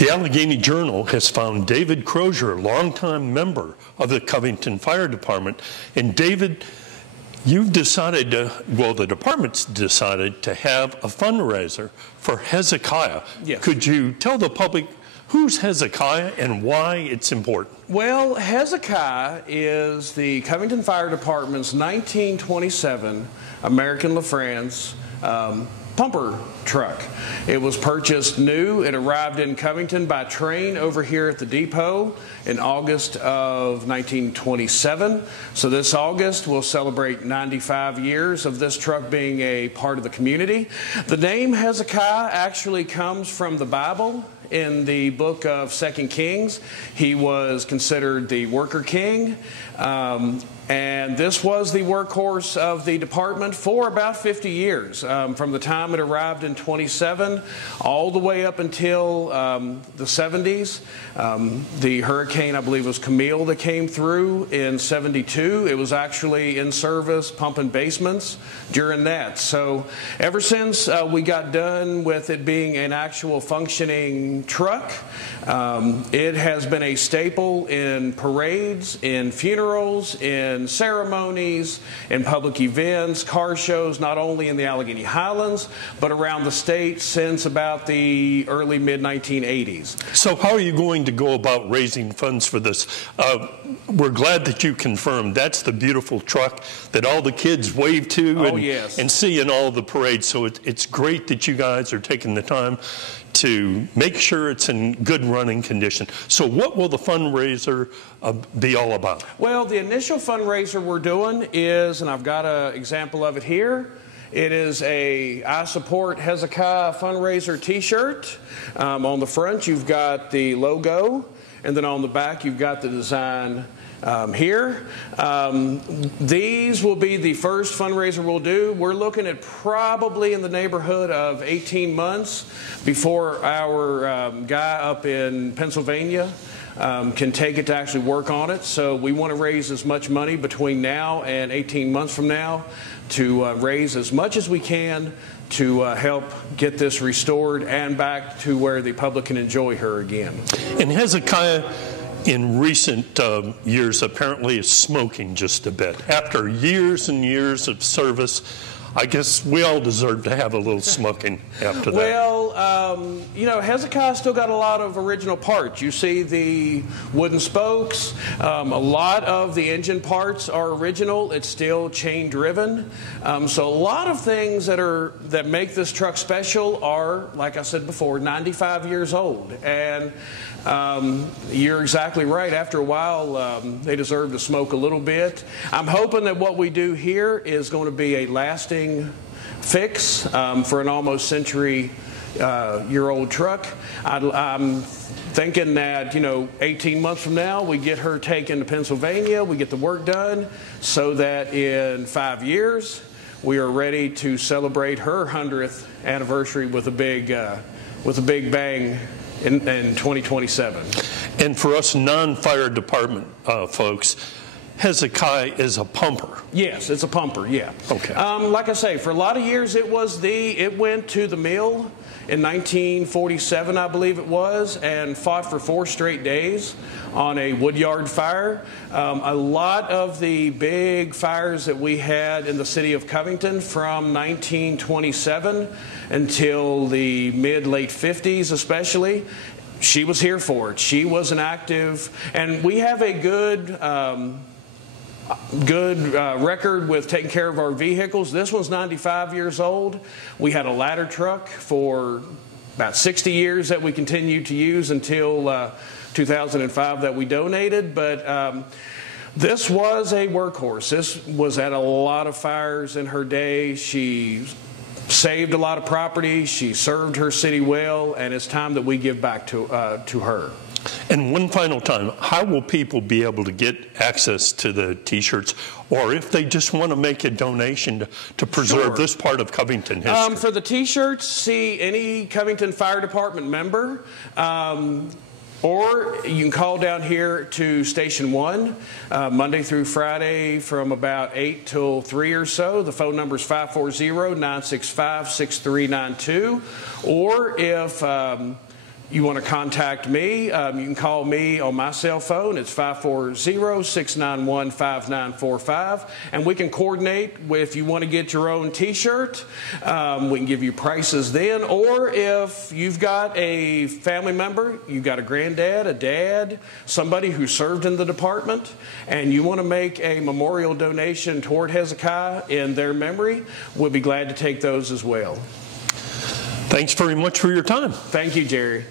The Allegheny Journal has found David Crosier, a longtime member of the Covington Fire Department. And David, you've decided to, well, the department's decided to have a fundraiser for Hezekiah. Yes. Could you tell the public who's Hezekiah and why it's important? Well, Hezekiah is the Covington Fire Department's 1927 American LaFrance pumper truck. It was purchased new. It arrived in Covington by train over here at the depot in August of 1927. So this August we'll celebrate 95 years of this truck being a part of the community. The name Hezekiah actually comes from the Bible. In the book of 2 Kings, he was considered the worker king. And this was the workhorse of the department for about 50 years, from the time it arrived in 27 all the way up until the 70s. The hurricane, I believe, was Camille that came through in 72. It was actually in service pumping basements during that. So ever since we got done with it being an actual functioning truck, it has been a staple in parades, in funerals, in ceremonies, in public events, car shows, not only in the Allegheny Highlands, but around the state since about the early mid-1980s. So how are you going to go about raising funds for this? We're glad that you confirmed that's the beautiful truck that all the kids wave to and see in all the parades. So it's great that you guys are taking the time to make sure it's in good running condition. So what will the fundraiser be all about? Well, the initial fundraiser we're doing is, and I've got an example of it here, it is a I Support Hezekiah fundraiser t-shirt. On the front you've got the logo, and then on the back you've got the design here. These will be the first fundraiser we'll do. We're looking at probably in the neighborhood of 18 months before our guy up in Pennsylvania can take it to actually work on it. So we want to raise as much money between now and 18 months from now to raise as much as we can to help get this restored and back to where the public can enjoy her again. And Hezekiah, in recent years, apparently is smoking just a bit. After years and years of service, I guess we all deserve to have a little smoking after that. Well, you know, Hezekiah still got a lot of original parts. You see the wooden spokes. A lot of the engine parts are original. It's still chain driven. So a lot of things that make this truck special are, like I said before, 95 years old. And you're exactly right. After a while, they deserve to smoke a little bit. I'm hoping that what we do here is going to be a lasting fix for an almost century-year-old truck. I'm thinking that, you know, 18 months from now, we get her taken to Pennsylvania, we get the work done, so that in 5 years, we are ready to celebrate her 100th anniversary with a big bang in 2027. And for us non-fire department folks, Hezekiah is a pumper. Yes, it's a pumper, yeah. Okay. Like I say, for a lot of years it went to the mill in 1947, I believe it was, and fought for 4 straight days on a woodyard fire. A lot of the big fires that we had in the city of Covington from 1927 until the mid-late 50s especially, she was here for it. She was an active, and we have a good record with taking care of our vehicles. This one's 95 years old. We had a ladder truck for about 60 years that we continued to use until 2005 that we donated. But this was a workhorse. This was at a lot of fires in her day. She saved a lot of property. She served her city well, and it's time that we give back to her. And one final time, how will people be able to get access to the T-shirts, or if they just want to make a donation to preserve this part of Covington history? For the T-shirts, see any Covington Fire Department member, or you can call down here to Station 1 Monday through Friday from about 8 till 3 or so. The phone number is 540-965-6392. Or if you want to contact me, you can call me on my cell phone. It's 540-691-5945. And we can coordinate if you want to get your own T-shirt. We can give you prices then. Or if you've got a family member, you've got a granddad, a dad, somebody who served in the department, and you want to make a memorial donation toward Hezekiah in their memory, we'll be glad to take those as well. Thanks very much for your time. Thank you, Jerry.